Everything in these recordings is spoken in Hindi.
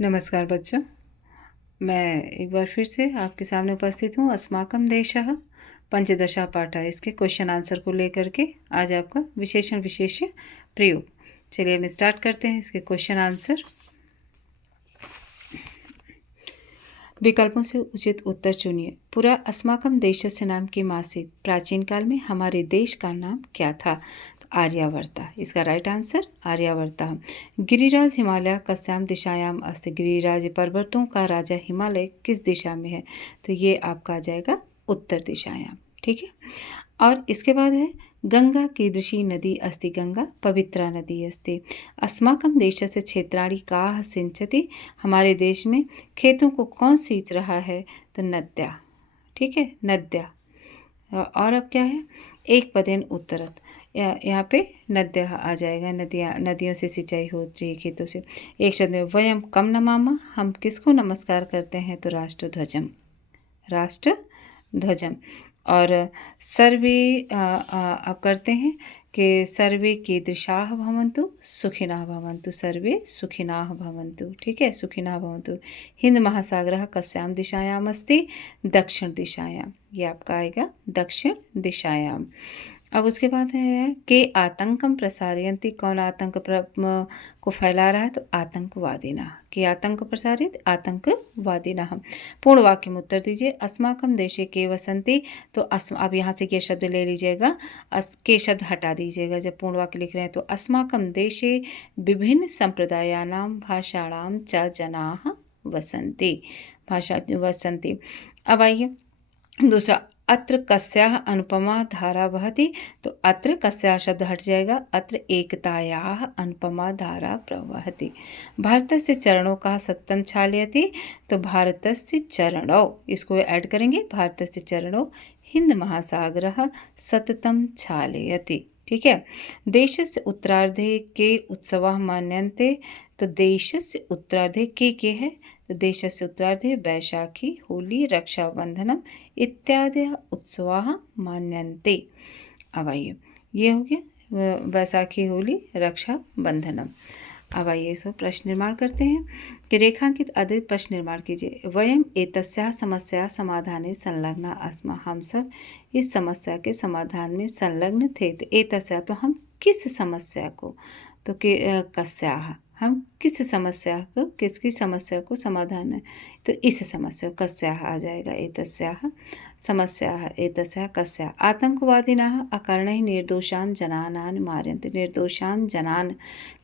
नमस्कार बच्चों, मैं एक बार फिर से आपके सामने उपस्थित हूँ। अस्माकं देशः पंचदशा पाठः इसके क्वेश्चन आंसर को लेकर के आज आपका विशेषण विशेष्य प्रयोग। चलिए हम स्टार्ट करते हैं इसके क्वेश्चन आंसर। विकल्पों से उचित उत्तर चुनिए। पूरा अस्माकं देशस्य नाम की मासीत प्राचीन काल में हमारे देश का नाम क्या था? आर्यावर्ता इसका राइट आंसर आर्यावर्ता। गिरिराज हिमालय कस्याम दिशायाम अस्ति। गिरिराज पर्वतों का राजा हिमालय किस दिशा में है? तो ये आपका आ जाएगा उत्तर दिशायाम। ठीक है। और इसके बाद है गंगा कीदृशी नदी अस्ति। गंगा पवित्रा नदी अस्ति। अस्माकं देशस्य क्षेत्राणि काः सिंचति। हमारे देश में खेतों को कौन सींच रहा है? तो नद्या। ठीक है, नद्या। और अब क्या है? एक पदेन उत्तरत, यहाँ पे नद्या आ जाएगा। नदियों से सिंचाई होती है खेतों से। एक शब्द में वयम कम नमामा, हम किसको नमस्कार करते हैं? तो राष्ट्रध्वजम, राष्ट्रध्वजम। और सर्वे अब करते हैं कि सर्वे कीदृशाः भवन्तु सुखिनः भवन्तु। सर्वे सुखिनः भवन्तु। ठीक है, सुखिनः भवन्तु। हिंद महासागरः कस्यां दिशायाम् अस्ति? दक्षिण दिशायाम। ये आपका आएगा दक्षिण दिशायाम। अब उसके बाद है के आतंकम प्रसारयन्ति। कौन आतंक को फैला रहा है? तो आतंकवादिना। के आतंक प्रसारित आतंकवादिना। पूर्ण वाक्य में उत्तर दीजिए। अस्माकं देशे के वसन्ति। तो अब यहाँ से के शब्द ले लीजिएगा, के शब्द हटा दीजिएगा जब पूर्ण वाक्य लिख रहे हैं। तो अस्माकं देशे विभिन्न संप्रदायानां भाषाणां च जनाः वसन्ति। भाषा वसन्ति। अब आइए दूसरा, अत्र कस्याः अनुपमा धारा बहति। तो अत्र कस्याः शब्द हट जाएगा। अत्र एकतायाः अनुपमा धारा प्रवहति। भारतस्य चरणों का सत्यम छालयति। तो भारतस्य चरणों, इसको ऐड करेंगे। भारतस्य चरणों हिंद महासागरः सततं छालयति। ठीक है। देशस्य उत्तरार्धे के उत्सवाः मान्यन्ते। तो देशस्य उत्तरार्धे के है? तो देशस्य उत्तरार्धे वैशाखी, होली, रक्षाबंधनम इत्यादि उत्सवाः मान्यन्ते। अब आइए, ये हो गया वैशाखी, होली, रक्षाबंधनम। अब आइए इसको प्रश्न निर्माण करते हैं कि रेखांकित अधिक प्रश्न निर्माण कीजिए। वयम एतस्याः समस्या समाधाने संलग्ना आस्म। हम सब इस समस्या के समाधान में संलग्न थे। तो एतस्याः, तो हम किस समस्या को, तो कस्याः, हम किस समस्या को, किसकी समस्या को समाधान है? तो इस समस्या को कस्याः आ जाएगा। एतस्याः समस्याः एतस्याः कस्याः। आतंकवादिनः अकारणैः निर्दोषान् जनानान् मारयन्ति। निर्दोषान् जनान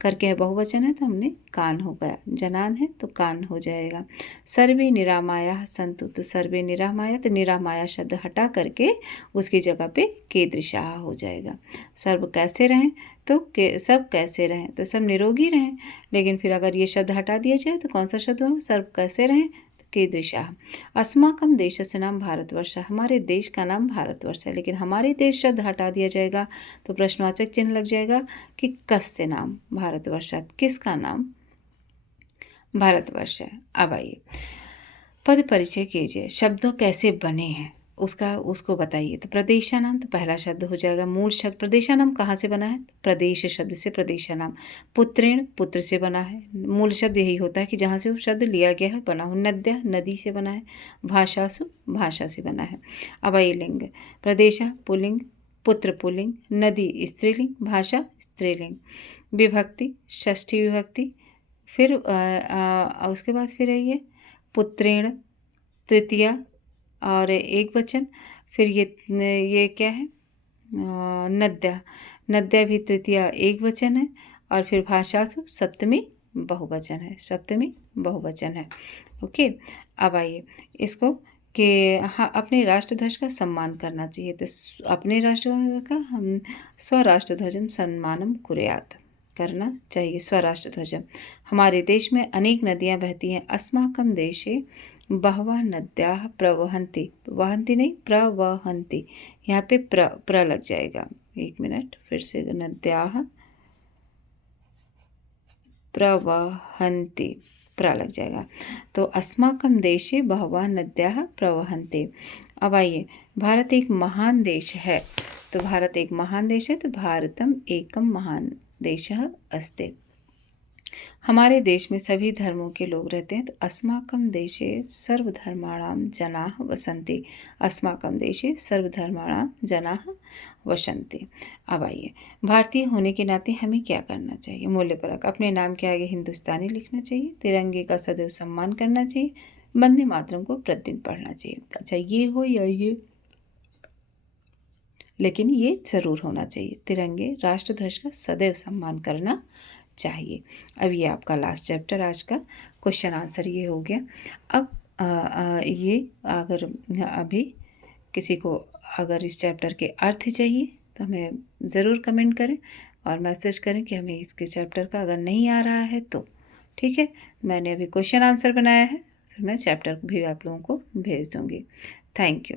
करके है बहुवचन है, तो हमने कान हो गया। जनान है तो कान हो जाएगा। सर्वे निरामायाः सन्तु। तो सर्वे निरामाया, तो निरामाया शब्द हटा करके उसकी जगह पे कीदृशाः हो जाएगा। सर्व कैसे रहें? तो सब कैसे रहें? तो सब निरोगी रहें। लेकिन फिर अगर ये शब्द हटा दिया जाए तो कौन सा शब्द होगा? सर्व कैसे रहें? तो कीदृशाः। अस्माकं देशस्य नाम भारतवर्ष। हमारे देश का नाम भारतवर्ष है। लेकिन हमारे देश शब्द हटा दिया जाएगा तो प्रश्नवाचक चिन्ह लग जाएगा कि कस्य नाम भारतवर्षात्, किसका नाम भारतवर्ष है। अब आइए पद परिचय कीजिए। शब्दों कैसे बने हैं उसको बताइए। तो प्रदेशानाम, तो पहला शब्द हो जाएगा। मूल शब्द प्रदेशानाम कहाँ से बना है? प्रदेश शब्द से प्रदेशानाम। पुत्रेण, पुत्र से बना है। मूल शब्द यही होता है कि जहाँ से वो शब्द लिया गया है बना हो। नद्या, नदी से बना है। भाषासु, भाषा से बना है। अब आइए लिंग। प्रदेश पुल्लिंग, पुत्र पुल्लिंग, नदी स्त्रीलिंग, भाषा स्त्रीलिंग। विभक्ति षष्ठी विभक्ति। फिर उसके बाद फिर आइए पुत्रेण तृतीया और एक वचन। फिर ये क्या है? नद्या, नद्या भी तृतीया एक वचन है। और फिर भाषासु सप्तमी बहुवचन है। सप्तमी बहुवचन है। ओके। अब आइए इसको कि हाँ, अपने राष्ट्रध्वज का सम्मान करना चाहिए। तो अपने राष्ट्रध्वज का हम स्वराष्ट्रध्वजम सम्मानम कुर्यात्, करना चाहिए स्वराष्ट्रध्वजम। हमारे देश में अनेक नदियाँ बहती हैं। अस्माकं देशे बहवः नद्याः प्रवहन्ति। वहन्ति नहीं, प्रवहन्ति। यहाँ पे प्र लग जाएगा। एक मिनट, फिर से। नद्याः प्रवहन्ति, प्र लग जाएगा। तो अस्माकं देशे बहवः नद्याः प्रवहन्ति। अब आइए, भारत एक महान देश है। तो भारत एक महान देश है। तो भारतम एकम महान देशः अस्ति। हमारे देश में सभी धर्मों के लोग रहते हैं, तो अस्माकं देशे सर्वधर्माणां जनाः वसन्ति। अस्माकं देशे सर्वधर्माणां जनाः वसन्ति। अब आइए, भारतीय होने के नाते हमें क्या करना चाहिए? मूल्यपरक अपने नाम के आगे हिंदुस्तानी लिखना चाहिए, तिरंगे का सदैव सम्मान करना चाहिए, वंदे मातरम को प्रतिदिन पढ़ना चाहिए। अच्छा, ये हो या ये, लेकिन ये ज़रूर होना चाहिए, तिरंगे राष्ट्रध्वज का सदैव सम्मान करना चाहिए। अब ये आपका लास्ट चैप्टर आज का क्वेश्चन आंसर ये हो गया। अब ये अगर अभी किसी को अगर इस चैप्टर के अर्थ चाहिए तो हमें ज़रूर कमेंट करें और मैसेज करें कि हमें इसके चैप्टर का अगर नहीं आ रहा है तो। ठीक है, मैंने अभी क्वेश्चन आंसर बनाया है, फिर मैं चैप्टर भी आप लोगों को भेज दूँगी। Thank you.